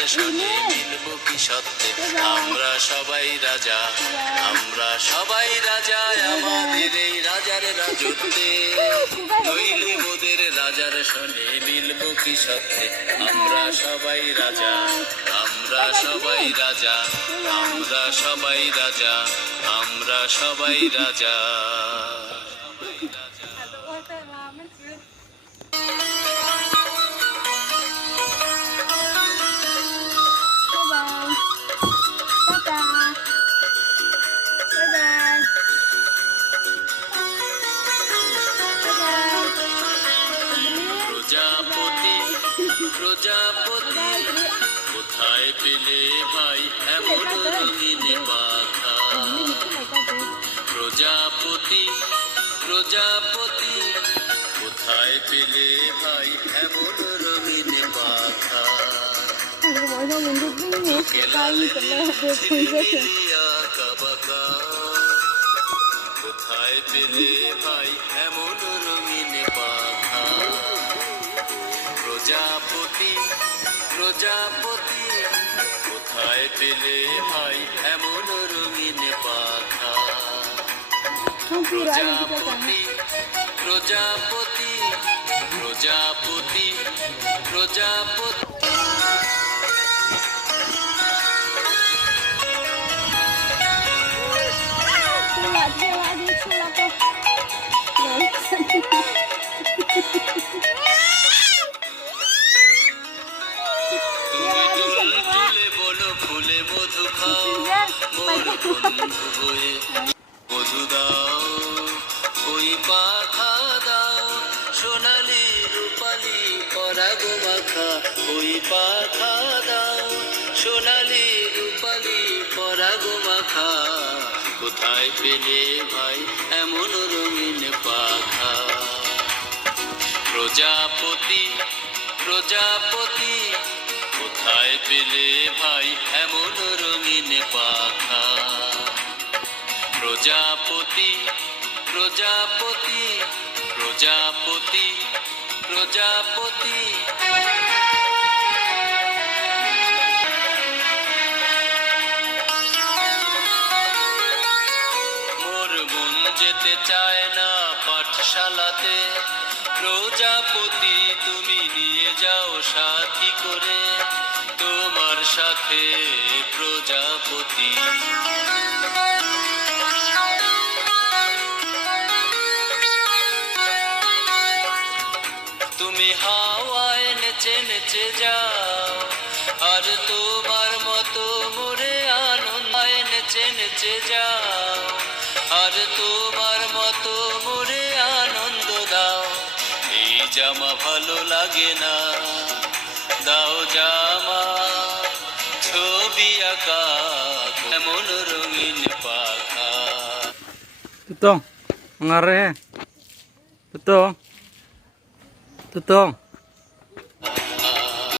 রাজার সনে মিলব কি সত্যে আমরা সবাই রাজা আমরা সবাই রাজা আমাদের এই রাজার রাজত্বে নইলে মোদের রাজার সনে মিলব কি সত্যে আমরা সবাই রাজা আমরা সবাই রাজা আমরা সবাই রাজা আমরা সবাই রাজা প্রজাপতি প্রজাপতি কোথায় পেলে ভাই এমন রঙিন পাখা প্রজাপতি প্রজাপতি কোথায় পেলে ভাই এমন রঙিন পাখা তোকে লাল আঁকা বাঁকা কোথায় পেলে ভাই এমন রঙিন পাখা প্রজাপতি প্রজাপতি কোথায় পেলে ভাই এমন রঙিন পাখা প্রজাপতি প্রজাপতি প্রজাপতি প্রজাপতি ফুলে মধু খাও মোর বন্ধু হয়ে মধু দাও ওই পাখা দাও সোনালি রূপালি পরাগ মাখা ওই পাখা দাও সোনালি রূপালি পরাগ মাখা কোথায় পেলে ভাই এমন রঙিন পাখা প্রজাপতি প্রজাপতি কোথায় পেলে ভাই এমন রঙিন পাখা প্রজাপতি প্রজাপতি প্রজাপতি প্রজাপতি মোর মন যেতে চায় না পাঠশালাতে প্রজাপতি তুমি নিয়ে যাও সাথী করে তোমার সাথে প্রজাপতি তুমি হাওয়ায় নেচে নেচে যাও আর তোমার মতো মোরে আনন্দায় নেচে নেচে যাও আর তোমার মতো মোরে আনন্দ দাও এই জামা ভালো লাগে না দাও জামা ছবি আঁকা এমন রঙিন পাখা Tutong, ngare. Tutong. Tutong.